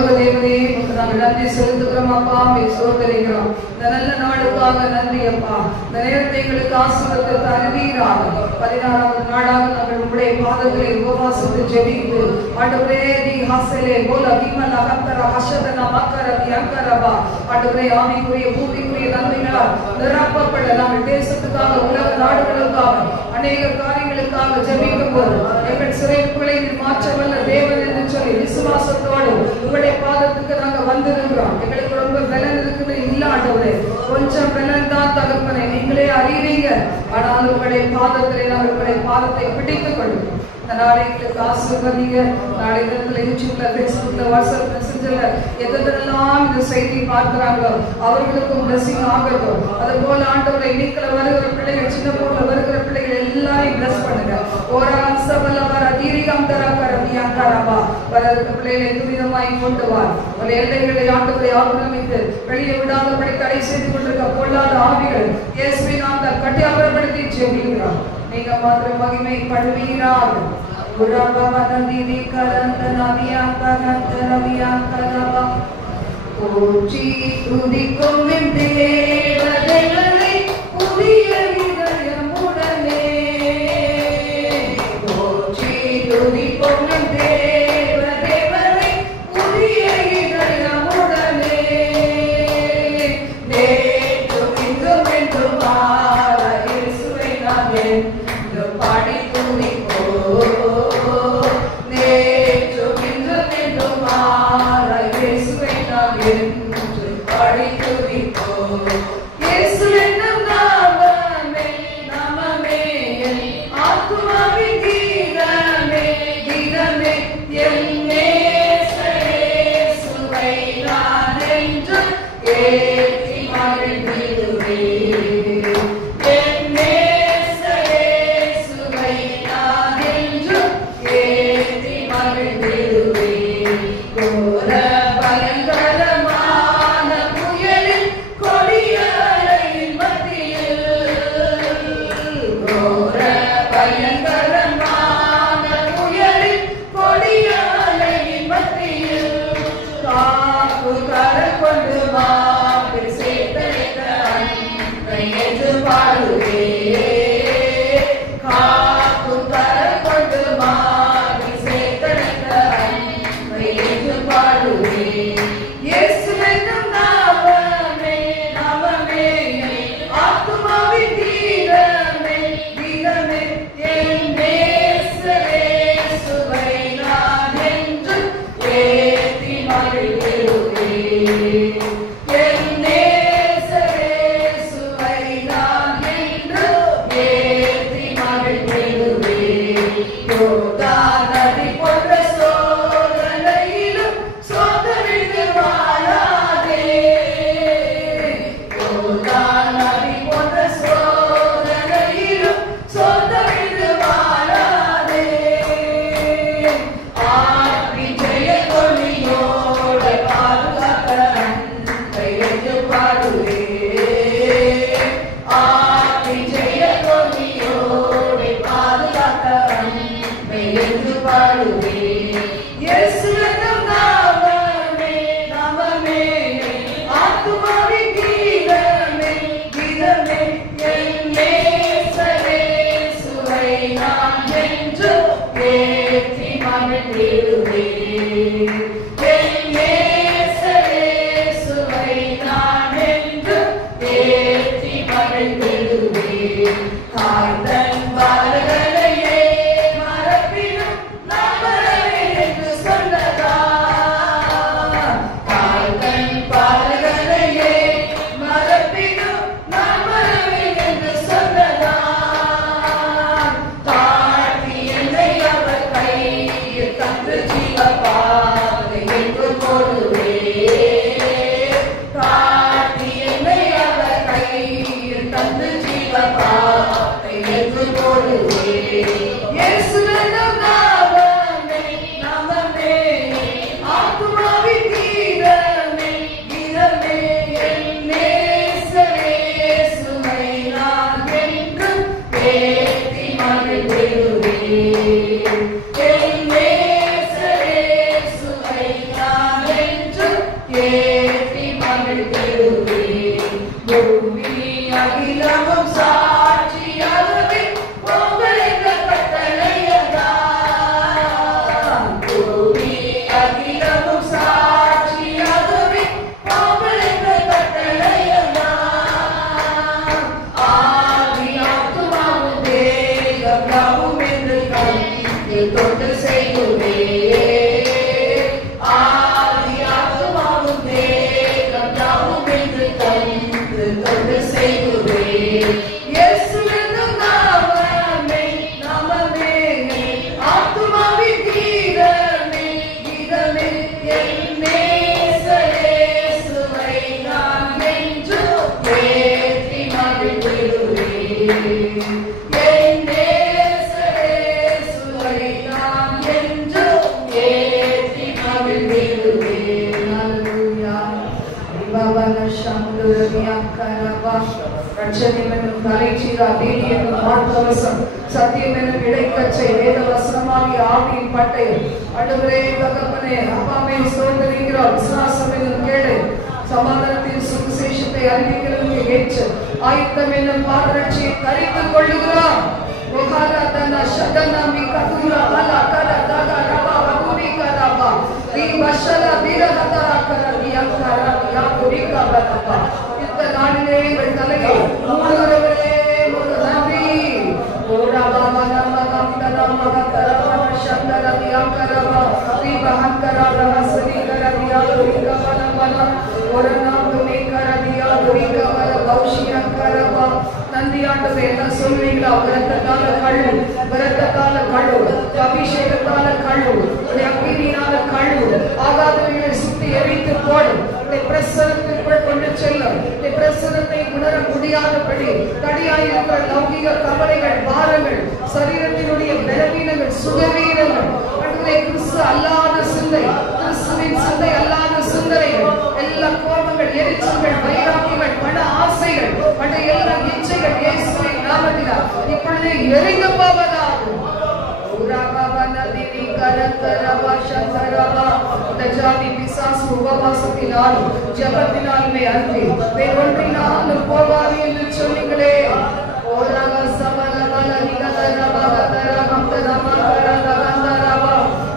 பரலோக தேவனே, நாங்கள் நன்றி செலுத்துகிறோம் அப்பா, சோதரிக்கிறோம். இந்த நல்ல நாளுக்காக நன்றி அப்பா. இந்த நேரத்தை எங்களுக்கு ஆசீர்வதித்து தருவீராக. 16வது நாளாக நாங்கள் உம்முடைய பாதங்களை உபவாசித்து ஜெபித்து ஆண்டவரே நீ ஹாசலே போல விமல அகந்தர ஹஷதன மக்கரவி அங்கரபா ஆண்டவரே ஆவிக்குரிய பூமிக்குரிய நன்மைகளால் நிரப்பப்பட நாங்கள் தேசத்துக்காக உலக நாடுகளுக்காக அநேக காரியங்களுக்காக ஜெபிக்கும் போது எங்கள் சிறைப்புகளை மாற்றவல்ல தேவன் என்று சொல்லி விசுவாசத்தோடு உங்களுடைய பாதத்துக்கு நாங்கள் வந்திருக்கிறோம். எங்களுக்கு ரொம்ப பலன் இருக்குது இல்ல ஆண்டவரே, கொஞ்சம் பலன் தான் தகப்பனை, நீங்களே அறிவீங்க. ஆனால் உங்களுடைய பாதத்திலே நாங்கள் உங்களுடைய பாதத்தை பிடித்துக் கொள்ளும். நாளை எங்களுக்கு ஆசீர்வதிங்க. நாளை தினத்துல யூடியூப்ல, பேஸ்புக்ல, வாட்ஸ்அப் மெசேஜர்ல எதெல்லாம் இந்த செய்தி பார்க்கிறாங்களோ அவர்களுக்கும் பிளஸிங் ஆகட்டும். அது போல ஆண்டவரை இன்னைக்குல வருகிற பிள்ளைகள், சின்ன போல வருகிற பிள்ளைகள் எல்லாரையும் பிளஸ் பண்ணுங்க. ஒரு அம்சவல்ல வர தீரிகம் தரப்பா வரது பிள்ளைகளை துரிதமாய் கொண்டு வா. ஒரு எல்லைகளை ஆண்டவரை ஆக்கிரமித்து வெளியே விடாதபடி தடை செய்து கொண்டிருக்க பொல்லாத ஆவிகள் இயேசுவின் நாமத்தில் கட்டி அப்புறப்படுத்தி ஜெபிக்கிறோம். நீங்க மாத்திரம் மகிமை படுவீராக. போற்றி துதிக்கும் தேவதைகளை புதிய இதயமுடனே, போற்றி துதிக்கும் தேவதைகளை புதிய இதயமுடனே, நேற்றும் இன்றும் என்றும் மாற இயேசுவை நாம் என்று பாடி துதிப்போம். நேற்றும் இன்றும் என்றும் மாற இயேசுவை நாம் என்று பாடி துதிப்போம். இயேசு என்னும் நாமமே நாமமே ஆத்துமாவின் கீதமே கீதமே, என் இயேசுவை நான் என்று ஏற்றி மகிழ்ந்திடுவேன். என் இயேசுவை நான் என்று ஏற்றி மகிழ்ந்திடுவேன். கோர பயங்கரமான புயலில் கொடிய அலையின் மத்தியில், கோர பயங்கரமான புயலில் கொடிய அலையின் மத்தியில், காப்பு கரை கொண்டு மாப்பை சேர்த்தடைத்த அன்பை என்று பாடுவேன். காப்பு கரை கொண்டு மாப்பை சேர்த்தடைத்த அன்பை என்று பாடுவேன். இயேசு என்னும் நாமமே நாமமே ஆத்துமாவின் கீதமே கீதமே, என் இயேசுவை நான் என்று ஏற்றி மகிழ்ந்திடுவேன். என் இயேசுவை நான் என்று ஏற்றி மகிழ்ந்திடுவேன். யோர்தான் நதி போன்ற சோதனையிலும் சோதனைக்கு வாழாதே, யோர்தான் நதி போன்ற சோதனையிலும் சோதனைக்கு வாழாதே, ஆற்றி ஜெய கொடியோட பாதுகாக்க அன்பை என்று பாடுவேன். ஆற்றி ஜெய கொடியோட பாதுகாக்க அன்பை என்று பாடுவேன். இயேசு என்னும் நாமமே நாமமே ஆத்துமாவின் கீதமே கீதமே, என் இயேசுவை நான் என்று ஏற்றி மகிழ்ந்திடுவேன். என் இயேசுவை நான் என்று ஏற்றி மகிழ்ந்திடுவேன். காய்தன் பாலகனையே மறப்பினும் நான் வரவேன் என்று சொன்னதா, காய்தன் பாலகனையே மறப்பினும் நான் வரவேன் என்று சொன்னதா, தாழ்த்தி என்னை அவர் கையில் தந்து ஜீவபாதை என்று போடுவேன். தாழ்த்தி என்னை அவர் கையில் தந்து ஜீவபாதை என்று போடுவேன். இயேசு என்னும் நாமமே நாமமே ஆத்துமாவின் கீதமே கீதமே, என் இயேசுவை நான் என்று ஏற்றி மகிழ்ந்திடுவேன். என் இயேசுவை நான் அகிலமும் சாட்சியாகவே போங்கள் என்ற கட்டளையதான். பூமி அகிலமும் சாட்சியாகவே போங்கள் என்ற கட்டளையதான். ஆவி ஆத்துமாவும் தேகம் யாவும் என்று கண்டு தொண்டு செய்யுமே. ஆவி ஆத்துமாவும் தேகம் யாவும் என்று கண்டு தொண்டு செய்யுமே. இயேசுவின் நாமமே நாமமே ஆத்துமாவின் கீதமே கீதமே. என் நேசரேசுவை நான் நெஞ்சில் ஏற்றி மகிழ்ந்திடுவேன். என் நேசரேசுவை நான் நெஞ்சில் ஏற்றி மகிழ்ந்திடுவேன். ஹல்லேலூயா. பவன சந்துரனியா கரவா ரட்சணியமெனும் தலைச்சீரா வீடி என்னும் மார்க்கவசம் சத்தியமெனும் இடைக்கச்சை வேத வசனமாகிய ஆவியின் பட்டை. ஆண்டவரே தகப்பனே அப்பாவை ஸ்தோத்திரிக்கிறோம். விசுவாசம் என்னும் கேளு சமாதானத்தின் சுவிசேஷத்தை அறிவிக்கிறதுக்கு ஏற்ற ஆயுத்தம் என்னும் பாதரட்சியை தரித்துக் கொள்ளுகிறோம். ரோகாரதன சதனமி கதுரா அலா கரதக ரபா வகுரி கரபா ரி வஷல வீரஹதர கரதி அக்கர யாகுரி கபரபா. இந்த நாளிலே எங்கள் தலையை மூடுகிறவரே ஒரு நன்றி. ஓரபா நம நம கரபா சந்தர வியாகரபா ரி பஹங்கர ரவசரி கரதி யாகுரி கபரபா ஒரு நாமமே கரதி யாகுரி கபர பௌஷிய கரபா. நன்றி ஆண்டவரே. என்ன சொல்றீங்களா? வரத்தத்தால கழுவு, வரத்தத்தால கழுவு, அபிஷேகத்தால கழுவு, அக்கினியால கழுவு, ஆகாதவைகளை சுத்தி எரித்து போடும். பிரசனத்திற்குள் கொண்டு செல்லும். பிரசனத்தை உணர முடியாதபடி தடியாயிருக்கிற லௌகிக கவலைகள், பாரங்கள், சரீரத்தினுடைய பலவீனங்கள், சுகவீனங்கள், கிறிஸ்து அல்லாத சிந்தை, கிறிஸ்துவின் சிந்தை அல்லாத சிந்தனைகள், எல்லா கோபங்கள், எரிச்சல்கள், வைராக்கியங்கள், பண ஆசைகள், பண எல்லா இச்சைகள் இயேசுவின் நாமத்தினால் இப்பொழுதே எரிந்து போவதாகும். உபவாசத்தினாலும் ஜபத்தினாலுமே அன்றி வேறொன்றினாலும் போவாது என்று சொன்னீங்களே.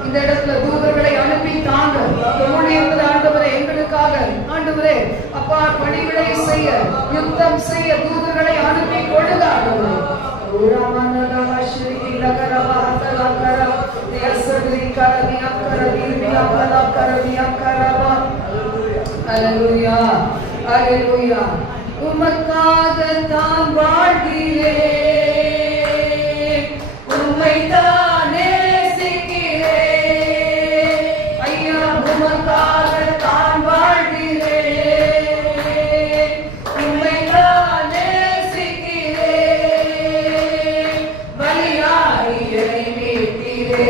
இந்த இடத்துல தூதர்களை அனுப்பி தாங்க ஊழியர்கள் ஆண்டவரே எங்களுக்காக ஆண்டவரே அப்பா பணிவிடை செய்ய யுத்தம் செய்ய தூதர்களை அனுப்பி கொடுங்க ஆண்டவரே. உமக்காக தான் வாழ்கிறேன், உம்மை தான் நேசிக்கிறேன். ஐயா உமக்காக தான் வாழ்கிறேன், உம்மை தான் நேசிக்கிறேன். பலியாகி என்னை மீட்கிறே,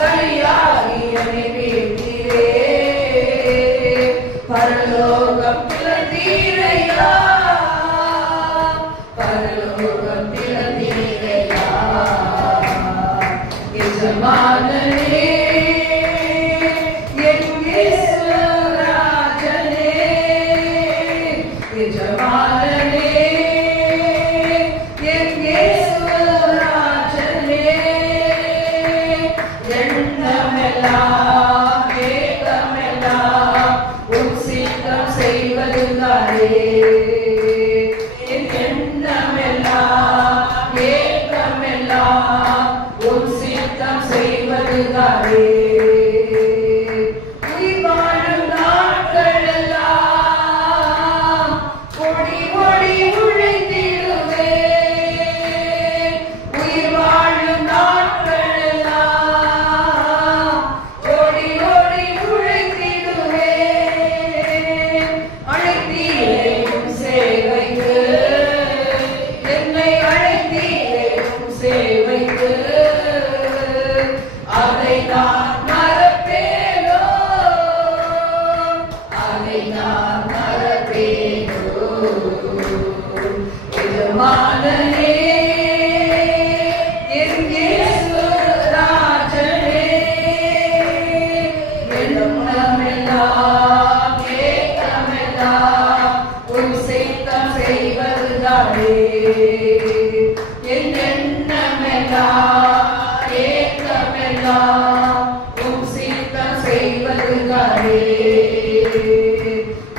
பலியாகி என்னை மீட்கிறே. பரலோகம் திறந்தீரையா, பரலோகம் திறந்தீரையா. எஜமானனே என் இயேசுராஜனே, எஜமானனே என் இயேசுராஜனே. எண்ணமெல்லாம் ஏகமெல்லாம் உம் சித்தம் செய்வதுதானே. செய்வதுதானே.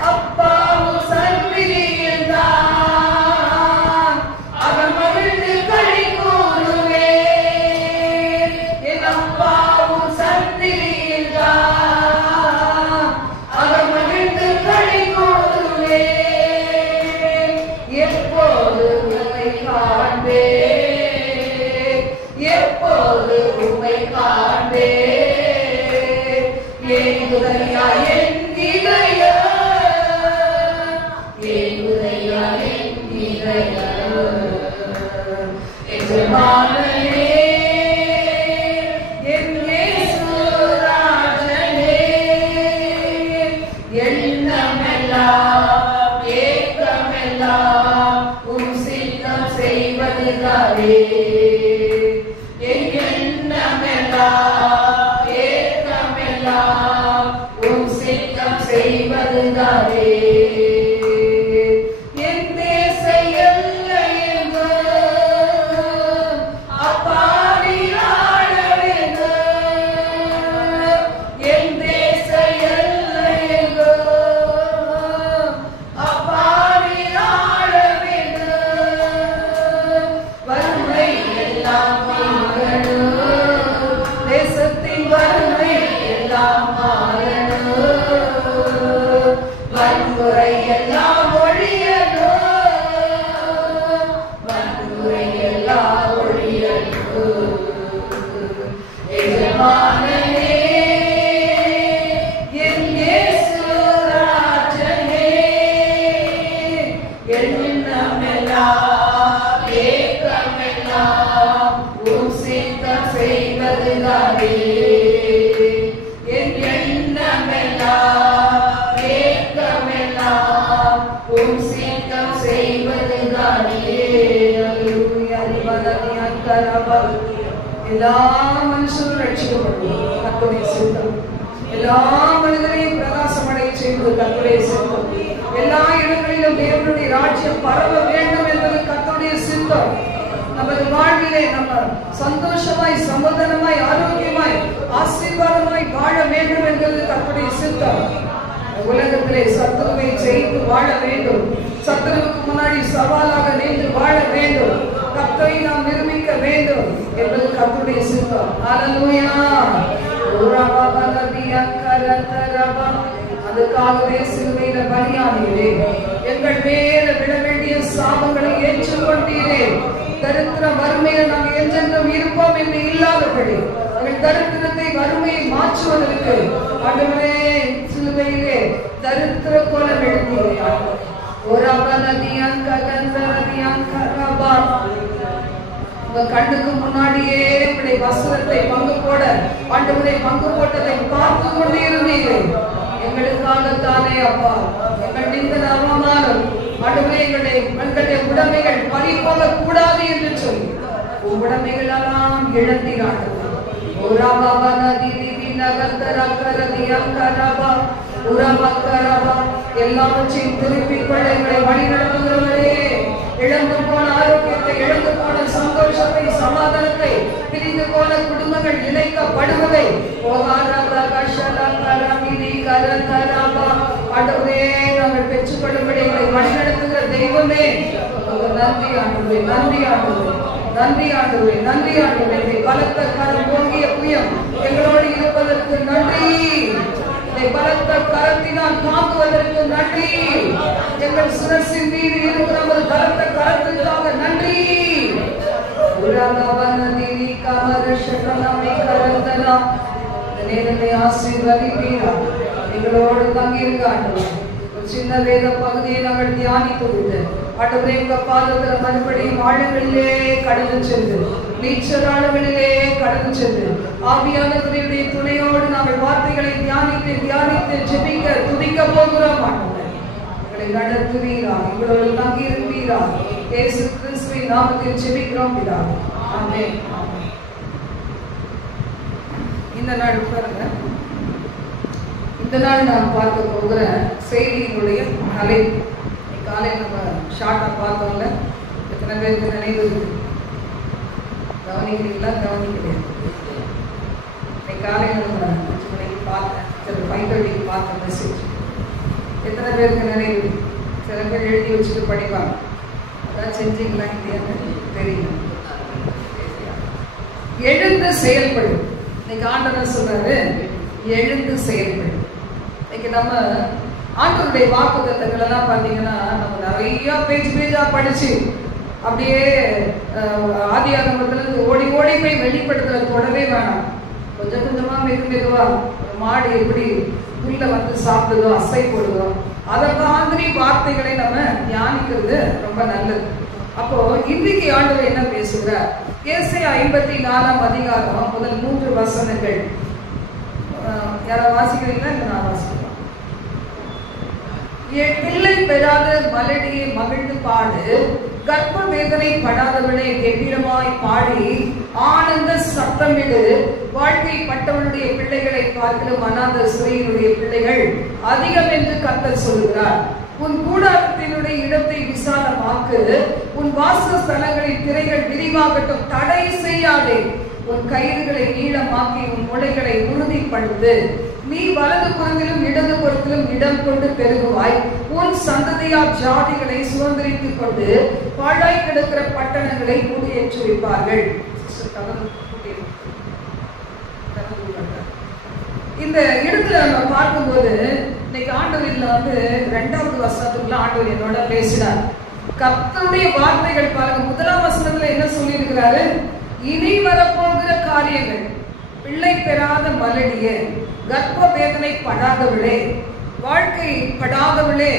அப்பாவும் சந்நிதியில் தான் அவர் மகிழ்ந்து களி கூறுவேன். என் அப்பாவும் சந்நிதியில் தான் அவர் மகிழ்ந்து களி கூறுவேன். எப்போது உம்மை காண்பேன், எப்போது உம்மை காண்பேன். ஏங்குதையா என் இதயம், ஏங்குதையா என் இதயம். எஜமானனே, என் இயேசு ராஜனே, எண்ணமெல்லாம் ஏக்கமெல்லாம் உம் சித்தம் செய்வதுதானே. என் எண்ணமெல்லாம் ஏக்கமெல்லாம் உம் சித்தம் செய்வதுதானே. என் தேச எல்லையெங்கு அப்பா நீர் ஆள வேண்டும். என் தேச எல்லையெங்கு அப்பா நீர் ஆள வேண்டும். வறுமை எல்லாம் மாறணும், தேசத்தின் வறுமை எல்லாம் மாறணும். வன்முறை எல்லாம் ஒழியணும், வன்முறை எல்லாம் ஒழியணும். எஜமானனே, என் இயேசு ராஜனே, எண்ணமெல்லாம் ஏக்கமெல்லாம் உம் சித்தம் செய்வதுதானே. என் எண்ணமெல்லாம் ஏக்கமெல்லாம் உம் சித்தம் செய்வதுதானே. அல்லேலூயா. எல்லா மனுஷரும் ரட்சிக்கப்படுவோம், கர்த்தருடைய சித்தம். எல்லா மனிதரையும் பிரகாசமடைய செய்வது கர்த்தருடைய சித்தம். எல்லா இடங்களிலும் தேவனுடைய ராஜ்யம் பரவ வேண்டும் என்பது கர்த்தருடைய சித்தம். நமது வாழ்விலே நம்ம சந்தோஷமாய் சமாதானமாய் ஆரோக்கியமாய் ஆசீர்வாதமாய் வாழ வேண்டும் என்பது கர்த்தருடைய சித்தம். உலகத்திலே சத்துருவை ஜெயித்து வாழ வேண்டும், சத்துருவுக்கு முன்னாடி சவாலாக நின்று வாழ வேண்டும், கர்த்தரை நாம் நிரூபிக்க வேண்டும் என்பது கர்த்தருடைய சித்தம். ஹல்லேலூயா. அதுக்காகவே சிலுவையில பலியானீரே, எங்கள் மேல விழ வேண்டிய சாபங்களை ஏற்றுக்கொண்டீரே. தரித்திர வறுமையில் நாங்கள் என்றென்றும் இருப்போம் என்று இல்லாதபடி எங்கள் தரித்திரத்தை வறுமையை மாற்றுவதற்கு ஆண்டவரே சிலுவையிலே தரித்திர கோலம் எழுந்தீரே. உங்க கண்ணுக்கு முன்னாடியே இப்படி வஸ்திரத்தை பங்கு போட ஆண்டவரை பங்கு போட்டதை பார்த்து கொண்டு இருந்தீர்கள். எங்களுக்காகத்தானே அப்பா, எங்கள் இந்த அவமானம் ஆண்டவரே எங்களுடைய உடைமைகள் பறிபோக கூடாது என்று சொல்லி உடைமைகள் எல்லாம் இழந்தீர்கள். எல்லாவற்றையும் திருப்பிக் கொள்ள எங்களை வழி நடத்துகிறவரே, இழந்து போன ஆரோக்கியத்தை, இழந்து போன சந்தோஷத்தை, சமாதானத்தை, பிரிந்து போன குடும்பங்கள் இணைக்கப்படுவதை நாங்கள் பெற்றுக்கொள்ளும்படி எங்களை வழி நடத்துகிற தெய்வமே நன்றி ஆண்டுவே, நன்றி ஆண்டுவே, நன்றி ஆண்டுவே, நன்றி ஆண்டுவே. பலத்த கரம் ஓங்கிய புயம் எங்களோடு இருப்பதற்கு நன்றி. பலத்த கரத்தினால் தாங்குவதற்கு நன்றி. எங்கள் சிரசின் மீது இருக்கிற ஒரு பலத்த கரத்திற்காக நன்றி. நேரத்தை ஆசீர்வதிப்பீரா, எங்களோடு தங்கியிருக்காண்டு ஒரு சின்ன வேத பகுதியை நாங்கள் தியானித்து விட்டு ஆண்டவரே உங்க பாதத்துல மறுபடியும் ஆழங்களிலே கடந்து சென்று, நீச்சல் ஆழங்களிலே கடந்து சென்று ஆவியானவருடைய துணையோடு நாங்கள் வார்த்தைகளை தியானித்து தியானித்து ஜெபிக்க துதிக்க போகிறோம். ஆண்டவரே எங்களை நடத்துவீரா, எங்களோடு தங்கியிருப்பீரா. இயேசு கிறிஸ்துவின் நாமத்தில் ஜெபிக்கிறோம் பிதாவே. ஆமென். இந்த நாள் பாருங்க, இந்த நாள் நாம் பார்க்க போகிற செய்தியினுடைய கலை. காலையில் நம்ம ஷார்ட்டா பார்த்தோம்ல, எத்தனை பேருக்கு நினைவு கவனிக்கிறீங்களா? கவனிக்கிறேன். காலையில் நம்ம 5 மணிக்கு பார்த்தேன். 5:30 பார்த்த மெசேஜ் எத்தனை பேருக்கு நினைவு? சில பேர் எழுதி வச்சுட்டு படிப்பாங்க. அதான் செஞ்சீங்களா இல்லையான்னு தெரியல. எழுந்து செயல்படு. இன்னைக்கு ஆண்டவர் சொல்றாரு, எழுந்து செயல்படு. இன்னைக்கு நம்ம ஆண்டவருடைய வாக்குத்தத்தங்கள் எல்லாம் பார்த்தீங்கன்னா நம்ம நிறைய பேஜா படிச்சு அப்படியே ஆதியாகமத்துல ஓடி ஓடி போய் வெளிப்படுத்துற தொடவே வேணாம். கொஞ்சம் கொஞ்சமா மெதுவா மாடு எப்படி புல்ல வந்து சாப்பிடுதோ அசை போடுதோ அதை மாதிரி வார்த்தைகளை நம்ம தியானிக்கிறது ரொம்ப நல்லது. அப்போ இன்றைக்கு ஆண்டவர் என்ன பேசுகிறார்? ஏசாயா 54ஆம் அதிகாரம் முதல் 3 வசனங்கள். யாரா வாசிக்கிறீங்களா? இல்ல நான் வாசிக்கிறேன். பிள்ளை பெறாத மலடியை மகிழ்ந்து பாடு, கர்ப்ப வேதனை படாதவளை கம்பீரமாய் பாடி ஆனந்த சத்தமிடு. வாழ்க்கைப்பட்டவனுடைய பிள்ளைகளை பார்க்கலும் அநாத ஸ்திரீயினுடைய பிள்ளைகள் அதிகம் என்று கர்த்தர் சொல்கிறார். உன் கூடாரத்தினுடைய இடத்தை விசாலமாக்கு, உன் வாசஸ்தலங்களின் திரைகள் விரிவாகட்டும், தடை செய்யாதே. உன் கயிறுகளை நீளமாக்கி உன் முளைகளை உறுதிப்படுத்து. நீ வலது புறத்திலும் இடது புறத்திலும் இடம் கொண்டு பெருகுவாய். உன் சந்ததியார் ஜாதிகளை சுதந்திரித்துக் கொண்டு பாழாய் கிடக்கிற பட்டணங்களை குடியேற்றி வைப்பார்கள். இந்த இடத்துல நம்ம பார்க்கும்போது இன்னைக்கு ஆண்டவரில் வந்து 2வது வசனத்துக்குள்ள ஆண்டவர் என்னோட பேசினார். கர்த்தருடைய வார்த்தைகள் பாருங்க. 1ஆம் வசனத்துல என்ன சொல்லி இருக்கிறாரு? இனி வரப்போகிற காரியங்கள், பிள்ளை பெறாத மலடியே, கர்ப்ப வேதனை படாதவளே, வாழ்க்கைப்படாதவளே,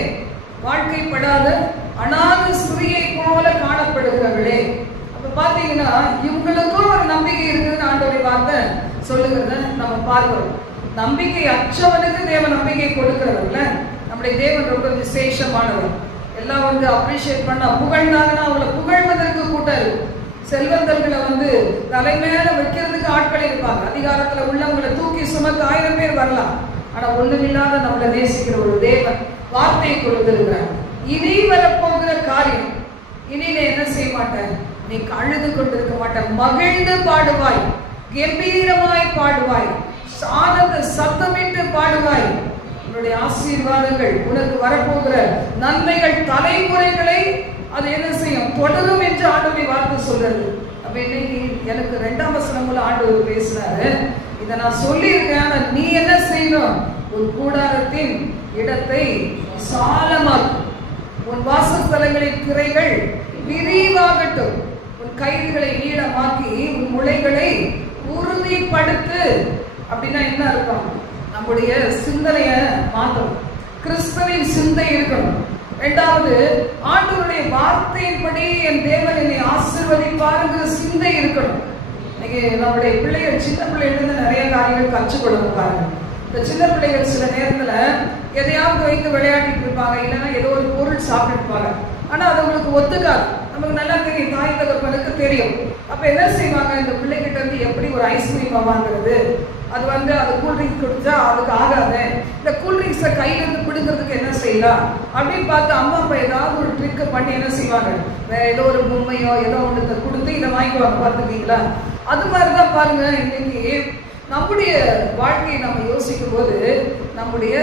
வாழ்க்கைப்படாத அநாத ஸ்திரீயை போல காணப்படுகிறவளே. அப்ப பாத்தீங்கன்னா இவங்களுக்கும் ஒரு நம்பிக்கை இருக்குதுன்னு ஆண்டவருடைய வார்த்தை சொல்லுகிறத நம்ம பார்க்கிறோம். நம்பிக்கை அற்றவனுக்கு தேவன் நம்பிக்கை கொடுக்கிறவர்ல. நம்முடைய தேவன் ரொம்ப விசேஷமானவர். எல்லாம் வந்து அப்ரிஷியேட் பண்ணா புகழ்ந்தாங்கன்னா அவங்களை புகழ்வதற்கு கூட்டம் இருக்கு. செல்வந்தர்களை வந்து தலை மேல வைக்கிறதுக்கு ஆட்கள் இருப்பாங்க. அதிகாரத்துல உள்ளவங்களை தூக்கி சுமக்க 1000 பேர் வரலாம். ஆனா ஒண்ணுமில்லாத நம்மளை நேசிக்கிற ஒரு தேவன் வார்த்தையை கொடுத்திருக்கிறார். இனி வரப்போகிற காரியம், இனி நீ என்ன செய்ய மாட்டேன், நீ அழுது கொண்டிருக்க மாட்டேன், மகிழ்ந்து பாடுவாய், கம்பீரமாய் பாடுவாய், ஆனந்த சத்தமிட்டு பாடுவாய். உன்னுடைய ஆசீர்வாதங்கள், உனக்கு வரப்போகிற நன்மைகள் தலைமுறைகளை அது என்ன செய்யும், தொடரும் என்று ஆண்டவருடைய வார்த்தை சொல்றது. அப்ப இன்னைக்கு எனக்கு 2ஆம் வசனம் மூலம் ஆண்டவர் பேசுறாரு. இதை நான் சொல்லி இருக்கேன். நீ என்ன செய்யணும்? உன் கூடாரத்தின் இடத்தை விசாலமாக்கு, உன் வாசஸ்தலங்களின் திரைகள் விரிவாகட்டும், உன் கயிறுகளை நீளமாக்கி உன் முளைகளை உறுதிப்படுத்து. அப்படின்னா என்ன அர்த்தம்? நம்முடைய சிந்தனைய மாற்றணும். கிறிஸ்துவின் சிந்தை இருக்கணும். 2வது, ஆண்டவருடைய வார்த்தையின்படி என் தேவன் என்னை ஆசீர்வதிப்பாருங்கிற சிந்தை இருக்கணும். இன்னைக்கு நம்முடைய பிள்ளைகள், சின்ன பிள்ளைகள் நிறைய காரியங்கள் கற்றுக்கொள்ளணும். பாருங்க, இந்த சின்ன பிள்ளைகள் சில நேரத்துல எதையாவது வைத்து விளையாடிட்டு இருப்பாங்க, இல்லைன்னா ஏதோ ஒரு பொருள் சாப்பிட்டுருப்பாங்க. ஆனா அது உங்களுக்கு ஒத்துக்காது. நமக்கு நல்லா தெரியும், தாய் தகப்பனுக்கு தெரியும். அப்ப என்ன செய்வாங்க, இந்த பிள்ளைகிட்ட இருந்து எப்படி ஒரு ஐஸ்கிரீம் வாங்குறது, அது வந்து அது கூல்ட்ரிங்க் குடிச்சா அதுக்கு ஆகாது, இந்த கூல்ட்ரிங்க்ஸை கையில இருந்து பிடுங்கிறதுக்கு என்ன செய்யலாம் அப்படின்னு பார்த்து அம்மா அப்பா ஏதாவது ஒரு ட்ரிக் பண்ணி என்ன செய்வாங்க, வேற ஏதோ ஒரு பொம்மையோ ஏதோ ஒன்று கொடுத்து இதை வாங்கிக்குவாங்க. பார்த்துக்கீங்களா? அது மாதிரிதான் பாருங்க. இன்னைக்கு நம்முடைய வாழ்க்கையை நம்ம யோசிக்கும் போது நம்முடைய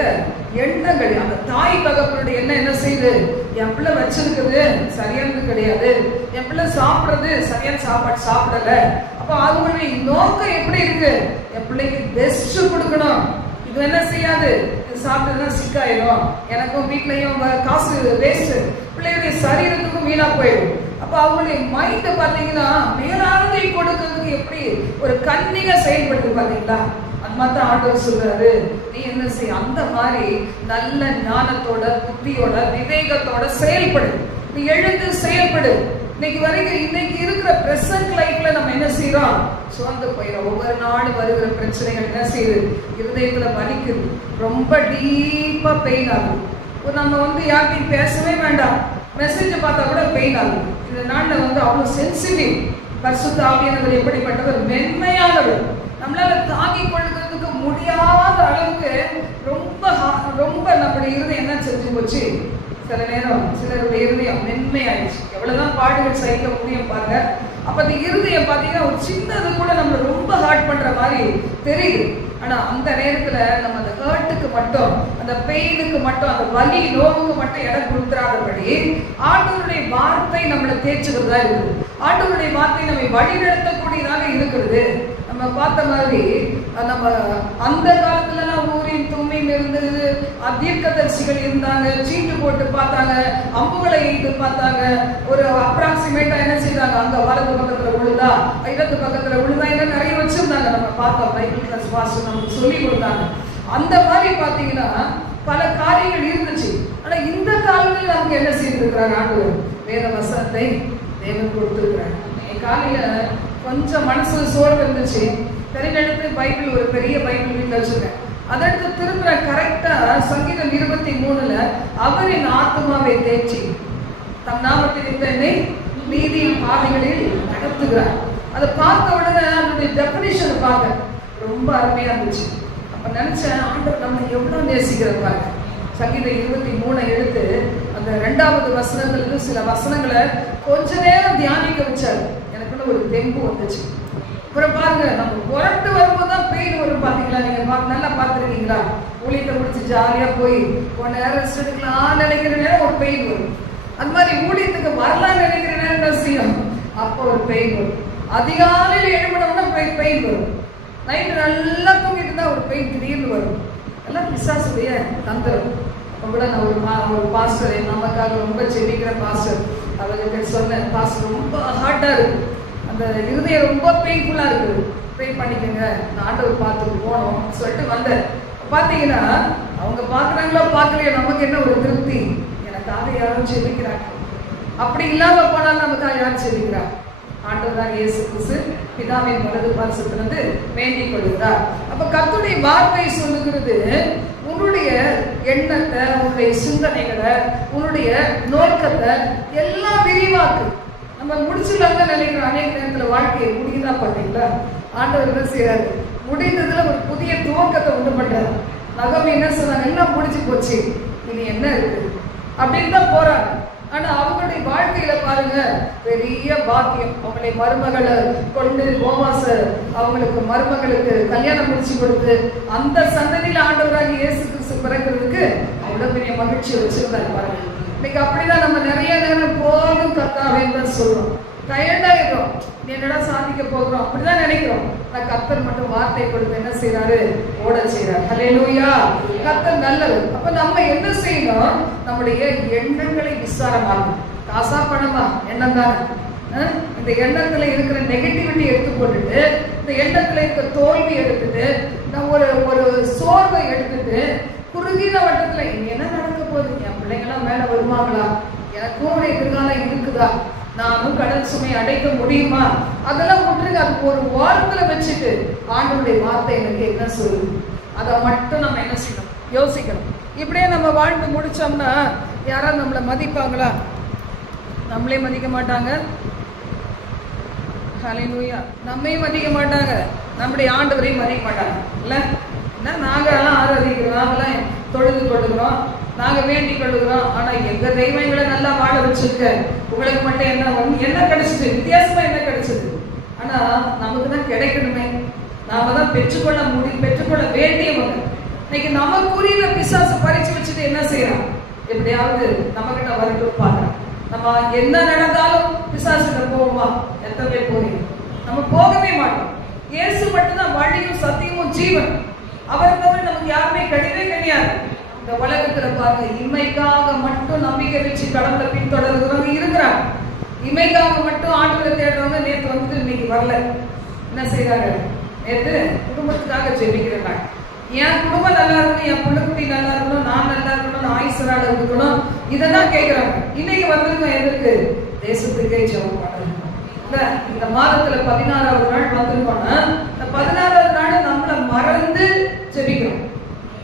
எண்ணங்கள், அந்த தாய் தகப்பனுடைய எண்ணம் என்ன செய்யுது, என் பிள்ளை வச்சிருக்குது சரியானது கிடையாது, என் பிள்ளை சாப்பிடுறது சரியான சாப்பாடு சாப்பிடல. அப்ப அவங்களுடைய நோக்கம் எப்படி இருக்கு, என் பிள்ளைக்கு பெஸ்ட் கொடுக்கணும். இது என்ன செய்யாது, இது சாப்பிட்டதுன்னா சிக்காயிடும், எனக்கும் வீட்லயும் காசு வேஸ்ட், பிள்ளைகளுடைய சரீரத்துக்கும் வீணா போயிடும். அப்ப அவங்களுடைய மைண்ட் பாத்தீங்கன்னா மேலாண்மை கொடுக்கிறதுக்கு எப்படி ஒரு கன்னிகா செயல்படுது பாத்தீங்களா? அது மாதிரி ஆண்டவர் சொல்றாரு, நீ என்ன செய்ய, அந்த மாதிரி நல்ல ஞானத்தோட புத்தியோட விவேகத்தோட செயல்படு, நீ எழுந்து செயல்படு. இன்னைக்கு இருக்கிற பிரசன்ட் லைஃப்ல நம்ம என்ன செய்யறோம், சோர்ந்து போயிடும். ஒவ்வொரு நாள் வருகிற பிரச்சனைகள் என்ன செய்யுது, இருதயத்துல வலிக்குது, ரொம்ப டீப்பா பெயின் ஆகும். நம்ம வந்து யார்கிட்டையும் பேசவே வேண்டாம், மெசேஜ் பார்த்தா கூட பெயின் ஆகும். இந்த நாள்ல வந்து அவ்வளவு சென்சிட்டிவ். பரிசுத்த ஆவியானவர் எப்படிப்பட்டவர், மென்மையானவர். நம்மளால தாங்கிக் கொள்றதுக்கு முடியாத அளவுக்கு ரொம்ப நம்முடைய இருதயம் என்ன செஞ்சு போச்சு, சில நேரம் சிலருடைய இருதயம் மென்மையாயிடுச்சு. எவ்வளவுதான் பாடுகள் சகிக்க முடியும் பாருங்க. அப்ப அந்த இருதயம் பாத்தீங்கன்னா ஒரு சின்னது கூட நம்ம ரொம்ப ஹார்ட் பண்ற மாதிரி தெரியுது. ஆனா அந்த நேரத்துல நம்ம அந்த ஹர்ட் அதுக்கு மட்டும், அந்த பெயினுக்கு மட்டும், அந்த வலி நோவுக்கு மட்டும் இடம் கொடுத்துறாதபடி ஆண்டவருடைய வார்த்தை நம்மளை தேய்ச்சுக்கிறதா இருக்குது. ஆண்டவருடைய வார்த்தை நம்மை வழிநடத்தக்கூடியதாக இருக்கிறது. நம்ம பார்த்த மாதிரி நம்ம அந்த காலத்துலலாம் ஊரின் தும்மியும் இருந்தது, தீர்க்கதரிசிகள் இருந்தாங்க, சீட்டு போட்டு பார்த்தாங்க, அம்புகளை எய்து பார்த்தாங்க, ஒரு அப்ராக்சிமேட்டா என்ன செய்தாங்க, அங்க வலது பக்கத்துல விழுந்தா இடது பக்கத்துல விழுந்தா என்ன நிறைய வச்சிருந்தாங்க. நம்ம பார்த்தோம், பைபிள் கிளாஸ் பாஸ்டர் நமக்கு சொல்லி கொடுத்தாங்க. அந்த மாதிரி பாத்தீங்கன்னா பல காரியங்கள் இருந்துச்சு. ஆனா இந்த காலத்தில் நமக்கு என்ன செய்திருக்கிறாங்க, ஆண்டவர் வேத வசனத்தை தேவன் கொடுத்திருக்கிறாங்க. காலையில கொஞ்சம் மனசு சோர்வு இருந்துச்சு, தெரிஞ்செடுத்து பைபிள், ஒரு பெரிய பைபிள் வீட்டில் வச்சிருக்கேன். அதற்கு திரும்ப கரெக்டா சங்கீதம் 23 அவரின் ஆத்மாவை தேய்ச்சி தம் நாமத்தின் என்னை நீதியின் பாதைகளில் நடத்துகிறார். அதை பார்த்த உடனே அதனுடைய டெபினிஷன் பார்க்க ரொம்ப அருமையா இருந்துச்சு. அப்ப நினைச்சேன், ஆண்டவர் நம்ம எவ்வளவு நேசிக்கிறப்பாங்க. சங்கீதம் 23 எடுத்து அந்த 2வது வசனத்திலிருந்து சில வசனங்களை கொஞ்ச நேரம் தியானிக்க வச்சாரு. எனக்குள்ள ஒரு தெம்பு வந்துச்சு. அப்புறம் பாருங்க, நம்ம புரட்டு வரும்போதுதான் பெயின் வரும். பாத்தீங்களா, நீங்க நல்லா பார்த்துருக்கீங்களா? ஊழியத்தை முடிச்சு ஜாலியா போய் கொஞ்ச நேரம் ரெஸ்ட் எடுக்கலாம் நினைக்கிற நேரம் ஒரு பெயின் வரும். அது மாதிரி ஊழியத்துக்கு வரலாம் நினைக்கிற நேரம் என்ன செய்யும், அப்போ ஒரு பெயின் வரும். அதிகாலையில் எழுப்பினோம்னா பெயின் வரும். நைட்டு நல்லா தூங்கிட்டு இருந்தா ஒரு பெயின் திடீர்னு வரும். எல்லாம் பிசாசுடைய தந்திரம். அப்ப கூட நான் ஒரு பாஸ்டர், நமக்காக ரொம்ப செபிக்கிற பாஸ்டர், அவர்கிட்ட சொன்னேன், பாஸ்டர் ரொம்ப ஹார்ட்டா இருக்கு, அந்த இருதயம் ரொம்ப பெயின்ஃபுல்லா இருக்குது, ப்ரே பண்ணிக்கோங்க, நான் ஆண்டவர் பார்த்துட்டு போனோம் சொல்லிட்டு வந்தேன். பாத்தீங்கன்னா அவங்க பாக்குறாங்களோ பார்க்கலையோ நமக்கு என்ன ஒரு திருப்தி, எனக்காக யாரும் செபிக்கிறாங்க. அப்படி இல்லாம போனாலும் நமக்காக யாரும் செபிக்கிறாங்க. ஆண்டவர் தான் இயேசு கிறிஸ்து பிதாவின் வலது பார்சத்திலிருந்து வேண்டிக் கொள்கிறார். அப்ப கர்த்தருடைய வார்த்தை சொல்லுகிறது, உன்னுடைய எண்ணத்தை, உன்னுடைய சிந்தனைகளை, உன்னுடைய நோக்கத்தை எல்லாம் விரிவாக்கு. நம்ம முடிச்சுலாங்க நினைக்கிறோம். அநேக நேரத்துல வாழ்க்கையை முடியுதா பார்த்தீங்களா, ஆண்டவர் என்ன செய்யறாரு, முடிந்ததுல ஒரு புதிய துவக்கத்தை உண்டு பண்றாரு. நகமே என்ன சொன்னாங்க, எல்லாம் முடிச்சு போச்சு, இனி என்ன இருக்கு அப்படின்னு தான் போறாங்க. ஆனா அவங்களுடைய வாழ்க்கையில பாருங்க, பெரிய பாக்கியம். அவங்களை மருமகளை கொண்டு போவாச அவங்களுக்கு மருமகளுக்கு கல்யாணம் முடிச்சு கொடுத்து அந்த சந்ததியில ஆண்டவராக இயேசு கிறிஸ்து பிறக்கிறதுக்கு அவ்வளவு பெரிய மகிழ்ச்சியை வச்சிருந்தாரு பாருங்க. இன்னைக்கு அப்படிதான் நம்ம நிறைய நேரம் போதும் கர்த்தாவேன்னு தான் சொல்றோம், டயர்டாயிடும், என்னடா சாதிக்க போகிறோம் அப்படிதான் நினைக்கிறோம். கர்த்தர் மட்டும் வார்த்தை கொடுத்து என்ன செய்யறாரு, ஓட செய்யறாரு. ஹல்லேலூயா, கர்த்தர் நல்லவர். அப்ப நம்ம என்ன செய்யணும், நம்முடைய எண்ணங்களை விசாரமாகும். காசா பணமா எண்ணம் தானே, இந்த எண்ணத்துல இருக்கிற நெகட்டிவிட்டி எடுத்து போட்டுட்டு, இந்த எண்ணத்துல இருக்கிற தோல்வி எடுத்துட்டு, நம்ம ஒரு சோர்வை எடுத்துட்டு குறுகின வட்டத்துல இனி என்ன நடக்க போகுது, என் பிள்ளைங்களாம் மேல வருவாங்களா, எனக்கும் எதிர்காலம் இருக்குதா, நானும் கடல் சுமை அடைக்க முடியுமா, அதெல்லாம் முற்றுங்க. அதுக்கு ஒரு வாரத்துல வச்சுட்டு ஆண்டவருடைய வார்த்தை எனக்கு என்ன சொல்லுது, அதை மட்டும் நம்ம என்ன செய்யணும், யோசிக்கணும். இப்படியே நம்ம வாழ்ந்து முடிச்சோம்னா யாராவது நம்மளை மதிப்பாங்களா, நம்மளே மதிக்க மாட்டாங்க. ஹல்லேலூயா, நம்மையும் மதிக்க மாட்டாங்க, நம்முடைய ஆண்டவரையும் மதிக்க மாட்டாங்க. இல்ல நாங்க எல்லாம் ஆராதிக்கிறோம், நாங்கெல்லாம் தொழுது கொள்ளுகிறோம், நாங்க வேண்டிக் கொள்ளுகிறோம். ஆனா எங்க தெய்வங்களை நல்லா வாழ வச்சிருக்க, உங்களுக்கு மட்டும் என்ன கிடைச்சது, வித்தியாசமா என்ன கிடைச்சது? ஆனா நமக்கு தான் கிடைக்கணுமே, நாம தான் பெற்றுக்கொள்ள வேண்டியவங்க. இன்னைக்கு நமக்குரிய பிசாசு பறிச்சு வச்சுட்டு என்ன செய்யறோம், எப்படியாவது நம்ம கிட்ட வரட்டும் பாக்குறோம். நம்ம என்ன நடந்தாலும் பிசாசுகிட்ட போவோமா, எத்தனை பேர் போறீங்க? நம்ம போகவே மாட்டோம். இயேசு மட்டும்தான் வழியும் சத்தியமும் ஜீவன். அவர் தவிர நமக்கு யாருமே கிடையவே கிடையாது. இந்த உலகத்துல பாருங்க, இமைக்காக மட்டும் நம்பிக்கை வச்சு கடவுளை பின்தொடர்றவங்க இருக்கிறாங்க. இமைக்காக மட்டும் ஆண்டவரை தேடுறவங்க நேற்று வந்து இன்னைக்கு வரல. என்ன செய்யறாங்க, நேற்று குடும்பத்துக்காக ஜெபிக்கிறாங்க. என் குடும்பம் நல்லா இருக்கணும், என் பிள்ளைக்குட்டி நல்லா இருக்கணும், நான் நல்லா இருக்கணும், ஆயுசராக இருக்கணும், இதெல்லாம் கேட்கிறாங்க. இன்னைக்கு வந்திருக்கோம் எதற்கு, தேசத்துக்கே ஜெபம் பண்ணணும். இல்ல இந்த மாதத்துல 16வது நாள் வந்திருக்கோம்னா, இந்த 16வது நாள் நம்மளை மறந்து ஜெபிக்கிறோம்.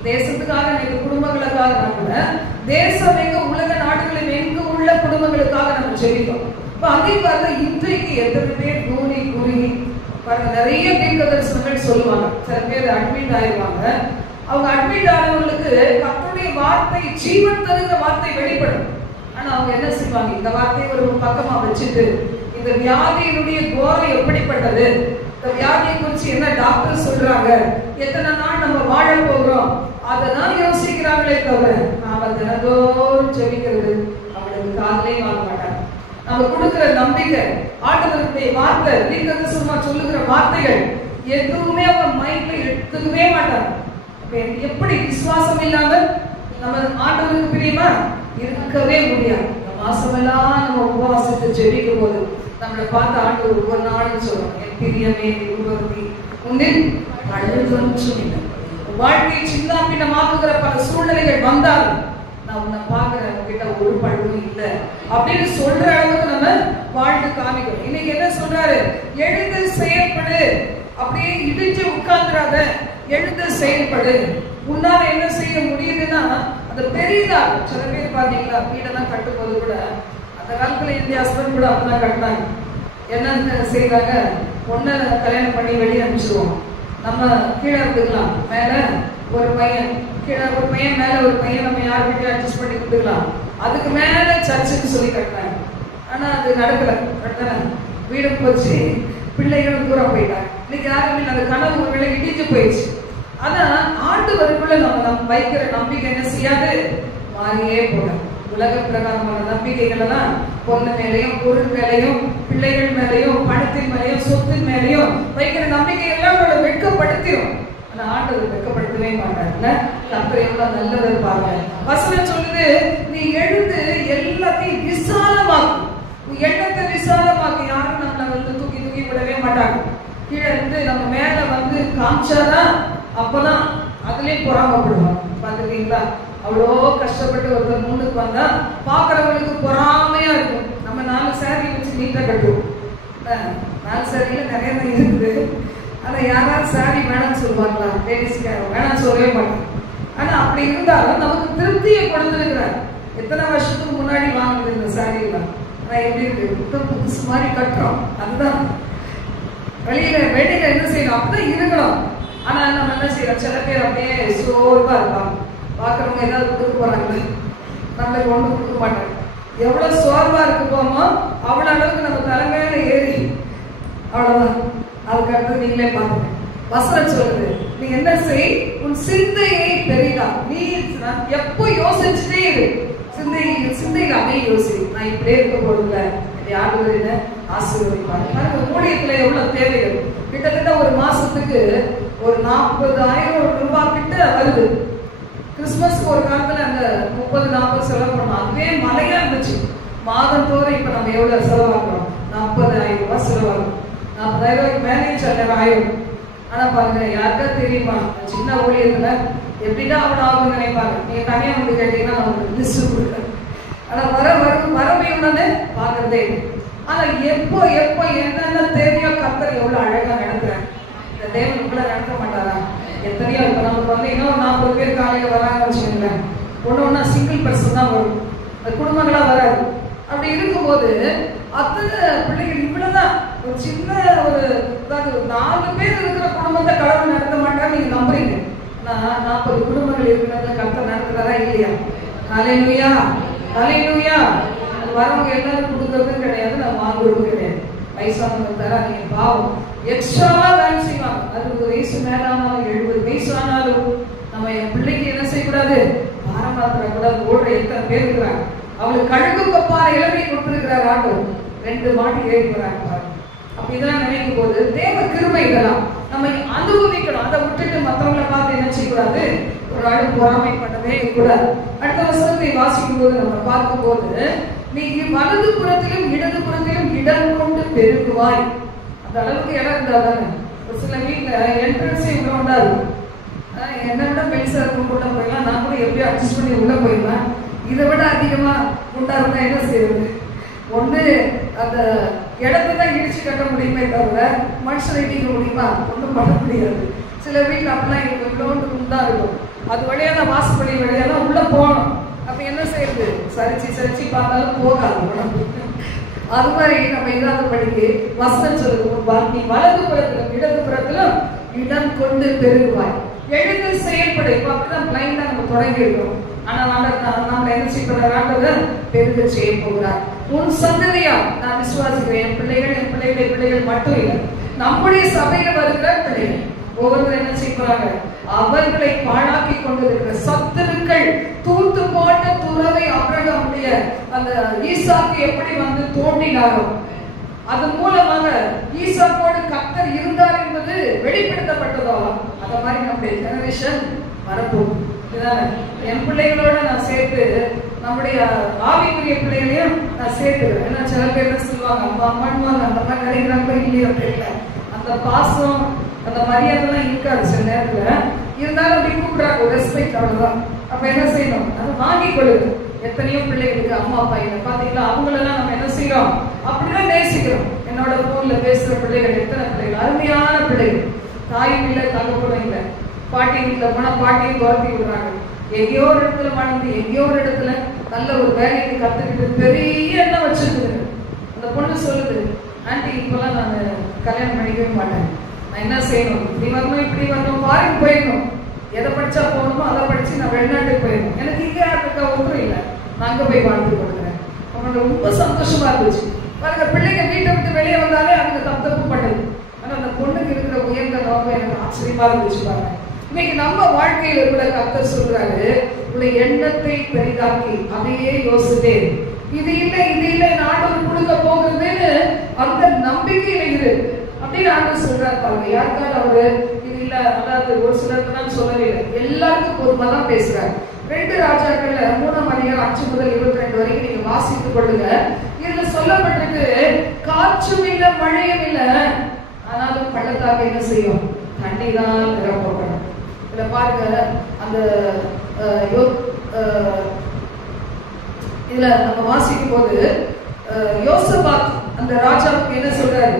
தேசத்துக்காக, எங்க குடும்பங்களுக்காக, நம்ம தேசம் எங்க உலக நாடுகளில் எங்க உள்ள குடும்பங்களுக்காக நம்ம ஜெபிக்கிறோம். இப்ப அதே மாதிரி இன்றைக்கு எத்தனை பேர் கூறி பாருங்க, நிறைய தீர்க்க தரிசனங்கள் சொல்லுவாங்க. சில பேர் அட்மிட் ஆயிடுவாங்க. அவங்க அட்மிட் ஆனவங்களுக்கு கர்த்தருடைய வார்த்தை, ஜீவன் தருகிற வார்த்தை வெளிப்படும். ஆனா அவங்க என்ன செய்வாங்க, இந்த வார்த்தையை ஒரு பக்கமா வச்சுட்டு, இந்த வியாதியினுடைய கோரம் எப்படிப்பட்டது, இந்த வியாதியை குறிச்சு என்ன டாக்டர் சொல்றாங்க, எத்தனை நாள் நம்ம வாழ போகிறோம், அதெல்லாம் செய்வாங்களே தவிர நாம தினந்தோறும் ஜெபிக்கிறது அவங்களுக்கு காதலே வாங்க மாட்டாங்க. நம்ம கொடுக்கிற நம்பிக்கை, ஆண்டவருடைய வார்த்தை, தீர்க்கதரிசனமா சொல்லுகிற வார்த்தைகள் எதுவுமே அவங்க மைண்ட்ல எடுத்துக்கவே மாட்டாங்க. எப்படி விசுவாசம் இல்லாம நம்ம ஆண்டவருக்கு பிரியமா இருக்கவே முடியாது. மாசமெல்லாம் நம்ம உபவாசத்தை ஜெபிக்கும் போது நம்மளை பார்த்து ஆண்டவர் ஒவ்வொரு நாளும் சொல்றோம், என் பிரியமே உருவத்தி உன்னில் அழுதும் இல்லை. வாழ்க்கையை சின்ன பின்னமாக்குகிற பல சூழ்நிலைகள் வந்தாலும் நான் உன்னை பார்க்கிற கிட்ட ஒரு பழுவும் இல்லை அப்படின்னு சொல்ற அளவுக்கு நம்ம வாழ்ந்து காமிக்கிறோம். இன்னைக்கு என்ன சொல்றாரு? எழுந்து செயல்படு, அப்படியே இடிஞ்சு உட்கார்ந்துடாத, எழுந்து செயல்படு. உன்னால என்ன செய்ய முடியுதுன்னா அந்த பெரியதா. சில பேர் பாத்தீங்களா, வீடெல்லாம் கட்டும் போது கூட அந்த காலத்துல இந்திய ஹஸ்பண்ட் கூட அப்பதான் கட்டினாங்க. என்ன செய்வாங்க? பொண்ணை கல்யாணம் பண்ணி வெளியே அனுப்பிச்சிடுவோம். நம்ம கீழே இருந்துக்கலாம், மேல ஒரு பையன், கீழே ஒரு பையன், மேல ஒரு பையன், நம்ம யார் வீட்டையும் அட்ஜஸ்ட் பண்ணி கொடுத்துக்கலாம். அதுக்கு மேல சர்ச்சுன்னு சொல்லி கட்டினாங்க. ஆனா அது நடக்கல. வீடு போச்சு, பிள்ளைகளும் தூரம் போயிட்டாங்க. இன்னைக்கு யாரும் இல்லை. அந்த கனவு ஒரு வேளை இடிஞ்சு போயிடுச்சு. ஆனா ஆண்டவருக்குள்ள நம்ம வைக்கிற நம்பிக்கை என்ன செய்யாது? மாறியே போகும். உலக பிரகாரமான நம்பிக்கைகள் எல்லாம் பொண்ணு மேலையும், பொருள் மேலையும், பிள்ளைகள் மேலையும், பணத்தின் மேலையும், சொத்தின் மேலையும் வைக்கிற நம்பிக்கை எல்லாம் உங்களை வெட்கப்படுத்திடும். ஆனா ஆண்டவர் வெட்கப்படுத்தவே மாட்டாங்க. கர்த்தர் எவ்வளவு நல்லவர் பாருங்க. வசனம் சொல்லுது, நீ எழுந்து எல்லாத்தையும் விசாலமாக்கும். எண்ணத்தை விசாலமாக்கு. யாரும் நம்மளை தூக்கி தூக்கி விடவே மாட்டாங்க. கீழே இருந்து நம்ம மேல காமிச்சாதான் அப்பதான் அதுலயும் பொறாமப்படுவாங்க. பாத்துருக்கீங்களா? அவ்வளோ கஷ்டப்பட்டு ஒருத்தர் முன்னுக்கு வந்தா பாக்குறவங்களுக்கு பொறாமையா இருக்கும். நம்ம 4 சாரி வச்சு நீட்டா கட்டுவோம். 4 சாரியில நிறைய இருக்குது. ஆனா யாராவது சாரி வேணாம்னு சொல்லுவாங்களா? லேடிஸ்க்கு வேணாம்னு சொல்லவே மாட்டாங்க. ஆனா அப்படி இருந்தாலும் நமக்கு திருப்தியை கொடுத்துருக்கிறார். எத்தனை வருஷத்துக்கு முன்னாடி வாங்குது இந்த சாரி எல்லாம். ஆனா எப்படி இருக்கு? புதுசு மாதிரி கட்டுறோம். அதுதான் வெளியில என்ன செய்யணும்? அப்படிதான் இருக்கணும். ஆனா நம்ம என்ன செய்யறோம்? சில பேர் அப்படியே சோர்வா இருப்பாங்க. பாக்குறவங்க ஏதாவது கொடுக்க போறாங்க, நம்மளுக்கு ஒண்ணு கொடுக்க மாட்டாங்க. எவ்வளவு சோர்வா இருக்கு போமோ அவ்வளவு அளவுக்கு நம்ம தலைமையில ஏறி அவ்வளவுதான். அதுக்கு அடுத்து நீங்களே பாருங்க. வசனம் சொல்லுது, நீ என்ன செய்? உன் சிந்தையை பெரிதா. நீ எப்போ யோசிச்சுட்டே இரு. சிந்தையில அதே யோசி. நான் இப்படியே இருக்க போறதுல யாரு ஆசீர்வதிப்பாங்க. ஊழியத்துல எவ்வளவு தேவைகள். கிட்டத்தட்ட ஒரு மாசத்துக்கு ஒரு 40,000 ரூபாய் கிட்ட வருது. கிறிஸ்துமஸ்க்கு ஒரு காலத்துல அந்த 30-40 செலவு பண்ணோம். அதுவே மலையா இருந்துச்சு. மாதம் தோறும் இப்ப நம்ம எவ்வளவு செலவாக்குறோம்? 40,000 ரூபாய் செலவாகும். 40,000 ரூபாய்க்கு மேலேயும் சில ஆயிரும். ஆனா பாருங்க, யாருக்கா தெரியுமா சின்ன ஊழியத்துல எப்படிதான் அவ்வளவு ஆகும் நினைப்பாங்க. நீங்க தனியா வந்து கேட்டீங்கன்னா நான் உங்களுக்கு லிஸ்ட் கொடுக்குறேன். ஆனா வரவையுள்ளது பாக்குறதே. ஆனா எப்போ என்னென்ன தேவையோ கர்த்தர் எவ்வளவு அழகா நடத்துறேன். இந்த தேவன் கூட நடத்த மாட்டாரா? எத்தனையோ இப்ப நமக்கு வந்து இன்னும் 40 பேர் காலையில வராங்கன்னு வச்சுக்கோங்களேன். ஒண்ணு சிங்கிள் பர்சன் தான் வரும், குடும்பங்களா வராது. அப்படி இருக்கும்போது அத்தனை பிள்ளைகள் இவ்வளவுதான் ஒரு சின்ன ஒரு 4 பேர் இருக்கிற குடும்பத்தை கடவுள் நடத்த மாட்டான்னு நீங்க நம்புறீங்க. நான் 40 குடும்பங்கள் இருக்கிறத கர்த்தர் நடத்துறாரா இல்லையா? ஹல்லேலூயா, ஹல்லேலூயா. வரவங்க எல்லாரும் கொடுக்கறதும் கிடையாது, நான் வாங்குறதும் கிடையாது. வயசானவங்க தர நீங்க பாவம் எக்ஸ்ட்ராவா வேலை செய்வாங்க. 60 வயசு மேலானாலும் 70 வயசு ஆனாலும் நம்ம என் பிள்ளைக்கு என்ன செய்யக்கூடாது? பாரமாத்திர கூடாது. ஓடுற எத்தனை பேர் இருக்கிறாங்க. அவளுக்கு கழுகு கொப்பான இளமை கொடுத்திருக்கிறார் ஆண்டவர். 2 மாட்டி ஏறி போறாங்க பாருங்க. அப்ப இதெல்லாம் நினைக்கும் போது தேவ கிருபை இதெல்லாம் நம்ம அனுபவிக்கணும். அதை விட்டுட்டு மற்றவங்களை பார்த்து என்ன செய்யக்கூடாது? ஒரு ஆள் பொறாமை பண்ணவே கூடாது. அடுத்த வசனத்தை வாசிக்கும் போது நம்ம பார்க்கும் போது, நீ வலது புறத்திலும் இடது புறத்திலும் இடம் கொண்டு பெருகுவாய். அந்த அளவுக்கு இடம் இருந்தாதானே. ஒரு சில வீட்டுல என்ட்ரன்ஸே இவ்வளவு உண்டாது. என்னை விட பெருசா இருக்கும் உள்ள போயிடலாம். நான் கூட எப்படியும் அட்ஜஸ்ட் பண்ணி உள்ள போயிடலாம். இதை விட அதிகமா உண்டாருந்தா என்ன செய்யறது? ஒண்ணு அந்த இடத்தை தான் இடிச்சு கட்ட முடியுமே தவிர மனுஷனை இடிக்க முடியுமா? ஒன்றும் பண்ண முடியாது. சில வீட்டுல அப்படிலாம் இவ்வளோண்டு உண்டா இருக்கும். அது வழியா நான் வாசப்படி வழியெல்லாம் உள்ள போகணும். அப்ப என்ன செய்யறது? சரிச்சு பார்த்தாலும் போகாது. அது மாதிரி நம்ம இல்லாத படிக்கு வசனம் சொல்லுவோம், நீ வலது புறத்திலும் இடது புறத்திலும் இடம் கொண்டு பெருகுவாய். எழுந்து செயல்பட. இப்ப அப்படிதான் பிளைண்டா நம்ம தொடங்கி இருக்கோம். ஆனா நம்ம என்ன செய்யப்படுற பெருக செய்ய போகிறார். உன் சந்ததியா நான் விசுவாசிக்கிறேன். என் பிள்ளைகள் மட்டும் இல்லை, நம்முடைய சபையில வருகிற பிள்ளைகள் ஒவ்வொருத்தரும் என்ன செய்ய போறாங்க? அவர்களை பாழாக்கி கொண்டிருக்கிற சத்துரு சத்துருக்கள் தூத்து போட்ட துறவை ஆபிரகாமுடைய அந்த ஈசாக்கு எப்படி வந்து தோண்டினாரோ, அது மூலமாக ஈசாக்கோடு கர்த்தர் இருந்தார் என்பது வெளிப்படுத்தப்பட்டதோ, அந்த மாதிரி நம்முடைய ஜெனரேஷன் வரப்போகும். என் பிள்ளைகளோட நான் சேர்த்து நம்முடைய ஆவிக்குரிய பிள்ளைகளையும் நான் சேர்த்துக்கிறேன். ஏன்னா சில பேர் என்ன சொல்லுவாங்க, அம்மா அம்மான்னு அந்த மாதிரி நினைக்கிறாங்க இல்லையா தெரியல. அந்த பாசம் அந்த மரியாதைலாம் இருக்காது சில நேரத்துல. இருந்தாலும் அப்படி கூப்பிடுறாங்க, ஒரு ரெஸ்பெக்ட், அவ்வளவுதான். அப்ப என்ன செய்யணும், அதை வாங்கி கொடுங்க. எத்தனையோ பிள்ளைகளுக்கு அம்மா அப்பா இல்லை பாத்தீங்களா, அவங்களெல்லாம் நம்ம என்ன செய்யறோம், அப்படிதான் நேசிக்கிறோம். என்னோட போன்ல பேசுற பிள்ளைகள் எத்தனை பிள்ளைகள், அருமையான பிள்ளைகள், தாயும் இல்லை தகப்பனும் இல்லை. பாட்டி வீட்டுல போனா பாட்டியும் துரத்தி விடுறாங்க. எங்கேயோ ஒரு இடத்துல வாழ்ந்து எங்கேயோ ஒரு இடத்துல நல்ல ஒரு வேலைக்கு கத்துக்கிட்டு பெரிய எண்ணம் வச்சிருக்குது. அந்த பொண்ணு சொல்லுது, ஆண்டி இப்பெல்லாம் நான் கல்யாணம் பண்ணிக்கவே மாட்டேன், நான் என்ன செய்யணும், இப்படி வரணும் இப்படி வரணும், ஃபாரின் போயிடணும், எதை படிச்சா போகணுமோ அதை படிச்சு நான் வெளிநாட்டுக்கு போயிடணும், எனக்கு இங்கே யாருக்கா ஒன்றும் இல்லை, நான் அங்கே போய் வாழ்ந்து கொடுக்குறேன். அவனோட ரொம்ப சந்தோஷமா இருந்துச்சு. பாருங்க, பிள்ளைங்க வீட்டை விட்டு வெளியே வந்தாலே அதுக்கு தப்பு பண்ணுது. ஆனா அந்த பொண்ணுக்கு இருக்கிற உயர்ந்த நோக்கம் எனக்கு ஆச்சரியமா இருந்துச்சு. பாருங்க, இன்னைக்கு நம்ம வாழ்க்கையில கூட கர்த்தர் சொல்றாரு, உள்ள எண்ணத்தை பெரிதாக்கி அதையே யோசித்தே, இது இல்லை ஆண்டவர் கொடுக்க போகிறதுன்னு அந்த நம்பிக்கையில இரு அப்படின்னு ஆண்டவர் சொல்றாரு. பாருங்க, யாருக்காவது அவரு இது இல்ல, அதாவது ஒரு சிலருக்கு தான் சொல்லவே இல்லை, எல்லாருக்கும் பொதுமா தான் பேசுறாரு. 2 ராஜாக்கள்ல 3ஆம் அதிகாரம் 5 முதல் 22 வரைக்கும் நீங்க வாசித்துக் கொள்ளுங்க. இதுல சொல்லப்பட்டிருக்கு, காற்றும் இல்ல மழையும் இல்ல, ஆனாலும் பள்ளத்தாக்கு என்ன செய்யும், தண்ணீரால் நிரப்பப்படும். இதுல பாருங்க, அந்த இதுல நம்ம வாசிக்கும் போது யோசபாத் அந்த ராஜாவுக்கு என்ன சொல்றாரு,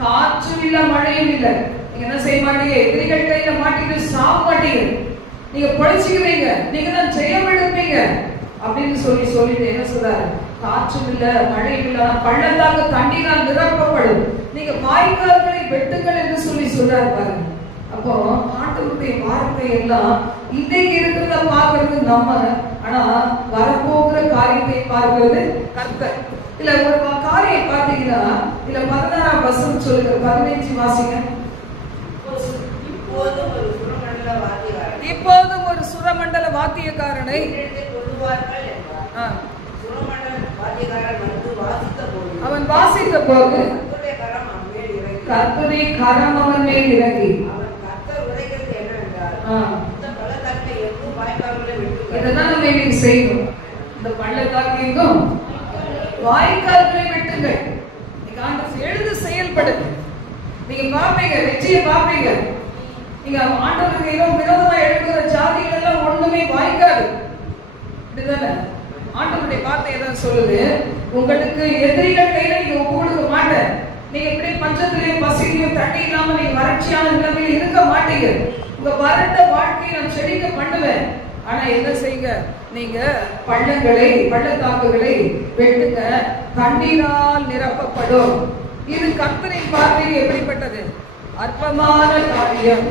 காற்றும் இல்ல மழையும் இல்ல, நீங்க என்ன செய்ய மாட்டீங்க, எதிரிகள் கையில மாட்டிட்டு சாக மாட்டீங்க, நீங்க படிச்சுக்கிறீங்க, நீங்க தான் ஜெயம் எடுப்பீங்க அப்படின்னு சொல்லிட்டு என்ன சொல்றாரு, காற்றும் இல்ல மழையும் இல்ல, பள்ளத்தாக்கு தண்ணீரால் நிரப்பப்படும், நீங்க வாய்க்கால்களை வெட்டுங்கள் என்று சொல்றாரு. பாருங்க, அப்போ ஆண்டவருடைய வார்த்தை எல்லாம் இன்னைக்கு இருக்கிறத பார்க்கறது நம்ம, ஆனா வரப்போகிற காரியத்தை பார்க்கிறது கர்த்தர். இல்ல ஒரு காரியம் பார்த்தீங்கன்னா, இல்ல 16ஆம் வசனம் சொல்லுங்க, 15 வாசிங்க. இப்போதும் ஒரு சுரமண்டல வாத்தியக்காரனை அவன் வாசித்த போது கர்த்தருடைய கரம் அவன் மேல் இறங்கி, இதெல்லாம் நம்ம இன்னைக்கு செய்யணும். இந்த பள்ளத்தாக்கையும் வாய்க்கால்களை வெட்டுங்கள். நீங்க ஆண்டவர் எழுந்து செயல்படுங்க. நீங்க பாப்பீங்க, வெற்றியை பாப்பீங்க. நீங்க ஆண்டவருக்கு விரோதமா எழுப்புகிற ஜாதிகள் எல்லாம் ஒண்ணுமே வாய்க்காது. இதுதானே ஆண்டவருடைய வார்த்தை எதாவது சொல்லுது, உங்களுக்கு எதிரிகள் கையில நீங்க ஒப்பு கொடுக்க மாட்டேன், நீங்க எப்படி பஞ்சத்திலையும் பசியிலையும் தண்ணி இல்லாம நீங்க வறட்சியான நிலைமையில இருக்க மாட்டீங்க, உங்க வறண்ட வாழ்க்கையை நான் செழிக்க பண்ணுவேன். ஆனா என்ன செய்யுங்க, நீங்க பள்ளத்தாக்குகளை வெட்டுங்க, தண்ணீரால் நிரப்பப்படும். இது கர்த்தரின் பார்வைக்கு எப்படிப்பட்டது, அற்பமான காரியம்.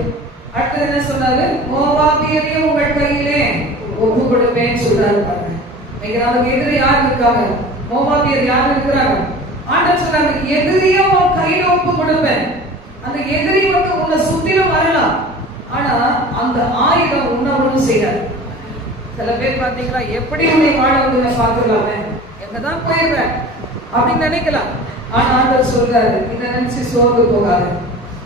அடுத்தது என்ன சொன்னாரு, மோவாபியரையும் உங்கள் கையிலே ஒப்பு கொடுப்பேன்னு சொல்றாரு. பாருங்க, நமக்கு எதிரி யார் இருக்காங்க, மோவாபியர் யார் இருக்கிறாங்க, ஆண்டவர் சொல்றாங்க, எதிரியும் உன் கையில ஒப்பு கொடுப்பேன். அந்த எதிரி வந்து உன்னை சுத்திலும் வரலாம், ஆனா அந்த ஆயுதம் உன்னை ஒண்ணும் செய்யாது. சில பேர் பாத்தீங்களா, எப்படி உன்னை வாழ வந்து பார்த்துக்கலாமே, எங்கதான் போயிடுவேன் அப்படின்னு நினைக்கலாம். ஆனா ஆண்டவர் சொல்றாரு, இதை நினைச்சு சோர்ந்து போகாது,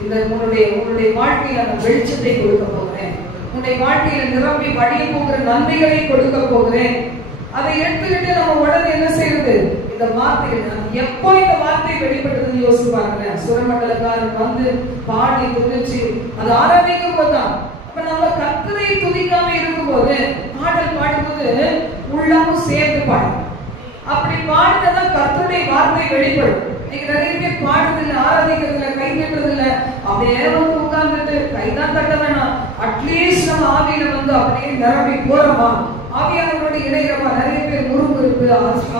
இந்த உன்னுடைய வாழ்க்கையில நான் வெளிச்சத்தை கொடுக்க போகிறேன், உன்னுடைய வாழ்க்கையில நிரம்பி வழிய போகிற நன்மைகளை கொடுக்க போகிறேன். அதை எடுத்துக்கிட்டு நம்ம உடனே என்ன செய்யறது, இந்த வார்த்தைகள் எப்போ இந்த வார்த்தை வெளிப்பட்டதுன்னு யோசிப்பாங்க. சுரமண்டலக்காரன் வந்து பாடி துதிச்சு அது ஆரம்பிக்கும் போதுதான். அப்ப நம்ம கர்த்தரை துதிக்காம இருக்கும் போது பாடல் பாடும்போது உள்ளமும் சேர்ந்து பாடும். அப்படி பாடுனதான் கர்த்தருடைய வார்த்தை வெளிப்படும். இன்னைக்கு நிறைய பேர் பாடுறதில்லை, ஆராதிக்கிறதில்லை, கை தட்டுறதில்லை, அப்படியே வந்து உட்கார்ந்துட்டு கைதான் தட்ட வேணாம், அட்லீஸ்ட் நம்ம ஆவியில வந்து அப்படியே நிரம்பி போறோமா, ஆவியானவரோட இணைகிறோமா. நிறைய பேர் முறுமுறுப்பு,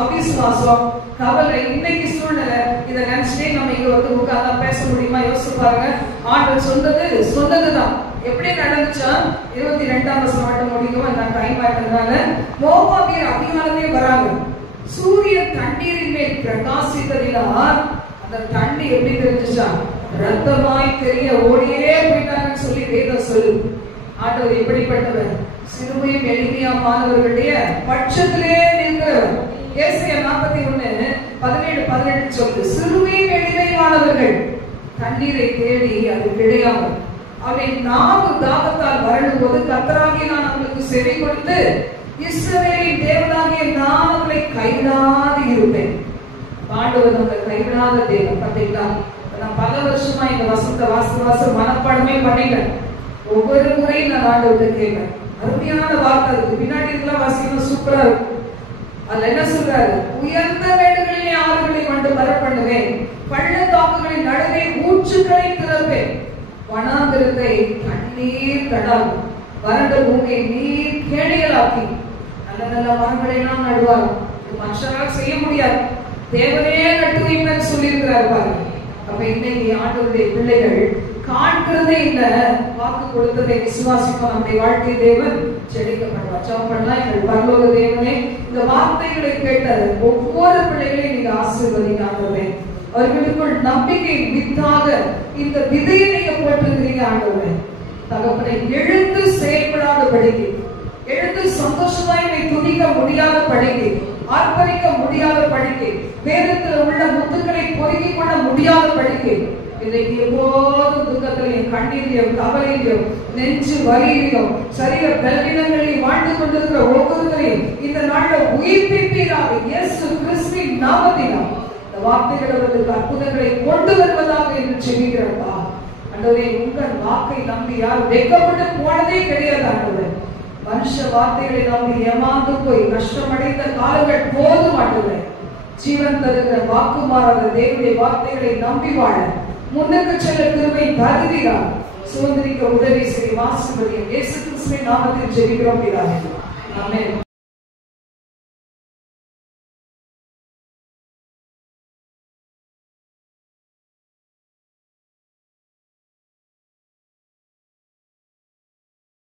அவிசுவாசம், கவலை, இன்னைக்கு சூழ்நிலை, இதை நினைச்சுட்டே நம்ம இங்க வந்து உட்கார்ந்தா பேச முடியுமா? யோசிச்சு பாருங்க. ஆண்டவர் சொன்னதுதான் எப்படி நடந்துச்சா, 22ஆம் வசனம் மட்டும் முடிக்கவும் நான் டைம் ஆயிட்டதுனால, மோவாபியர் அதிகாலமே வராங்க. சூரியன் தண்ணீரின் மேல் பிரகாசித்ததினால் அந்த தண்ணி எப்படி தெரிஞ்சுச்சா, ரத்தமாய் தெரிய ஓடியே போயிட்டாங்கன்னு சொல்லி வேதம் சொல்லு. ஆண்டவர் எப்படிப்பட்டவர், சிறுமையும் எளிமையானவர்களுடைய பட்சத்திலே நிற்கிறவர். ஏசாயா 41:17 சொல்லு, சிறுமையும் எளிமையானவர்கள் தண்ணீரை தேடி அது கிடையாது. அவன் நாவு தாகத்தால் வறடும் போது கர்த்தராகிய நான் அவர்களுக்கு செவி கொடுத்து இஸ்ரவேலின் தேவனாகிய நான் அவர்களை கைவிடாது இருப்பேன். ஆண்டவர் நம்மை கைவிடாத தேவன். பார்த்தீங்களா, நான் பல வருஷமா இந்த வசந்த வாச மனப்பாடமே பண்ணிட்டேன். ஒவ்வொரு முறையும் நான் ஆண்டவர்கிட்ட கேட்பேன். அருமையான வார்த்தை. அதுக்கு பின்னாடி இருக்கலாம் வாசிக்கணும், சூப்பரா இருக்கும். அதுல என்ன சொல்றாரு? உயர்ந்த மேடுகளிலே ஆறுகளை கொண்டு வர பண்ணுவேன், பள்ளத்தாக்குகளின் நடுவே ஊற்றுக்களை திறப்பேன், வனாந்திரத்தை தண்ணீர் தடாகும், வறண்ட பூமியை நீர் கேணிகளாக்கி நல்ல நல்ல மரங்களை எல்லாம் நடுவார். மனுஷரால் செய்ய முடியாது, தேவனே நட்டு வைப்பேன் சொல்லியிருக்கிறார் பாருங்க. அப்ப இன்னைக்கு ஆண்டவருடைய பிள்ளைகள் காண்கிறதே இல்ல, வாக்கு கொடுத்ததை விசுவாசிப்போம். நம்முடைய வாழ்க்கை தேவன் செழிக்க பண்ணுவார். ஜெபம் பண்ணலாம். எங்கள் பரலோக தேவனே, இந்த வார்த்தைகளை கேட்ட ஒவ்வொரு பிள்ளைகளையும் நீங்க ஆசீர்வதிங்க ஆண்டவரே. அவர்களுக்குள் நம்பிக்கை வித்தாக இந்த விதையை நீங்க போட்டிருக்கிறீங்க ஆண்டவரே. தகப்பனை எழுந்து செயல்படாத படிக்கு, எழுந்து சந்தோஷமாய் துணிக்க முடியாத படிக்கு, ஆர்ப்பரிக்க முடியாத படிக்கு, வேதத்தில் உள்ள முத்துக்களை பொறுக்கிக் கொள்ள முடியாத படிக்கு, இன்றைக்கு எப்போதும் துக்கத்திலையும் கண்ணீரையும் கவலையிலையும் நெஞ்சு வலியிலையும் சரீர பலவீனங்களையும் வாழ்ந்து கொண்டிருக்கிற ஒவ்வொருவரையும் இந்த நாளில் உயிர்ப்பிப்பீராக இயேசு கிறிஸ்துவின் நாமத்தினால் இந்த வார்த்தைகள் அவர்களுக்கு அற்புதங்களை கொண்டு வருவதாக என்று சொல்கிறப்பா. ஆண்டவரே, உங்கள் வாக்கை நம்பி யார் வெட்கப்பட்டு போனதே கிடையாது ஆண்டவரே. மனுஷ வார்த்தைகளை நம்பி ஏமாந்து போய் நஷ்டமடைந்த காலங்கள் போதும் ஆண்டவரே. ஜீவன் தருகிற வாக்கு மாறாத தேவனுடைய வார்த்தைகளை நம்பி வாழ முன்னுக்கு செல்ல கிருபை தருவீராக. சுதந்திரிக்க உதவி செய்யும் ஆசீர்வதியும் இயேசு கிறிஸ்துவின் நாமத்தில் ஜெபிக்கிறோம் பிதாவே. ஆமென்.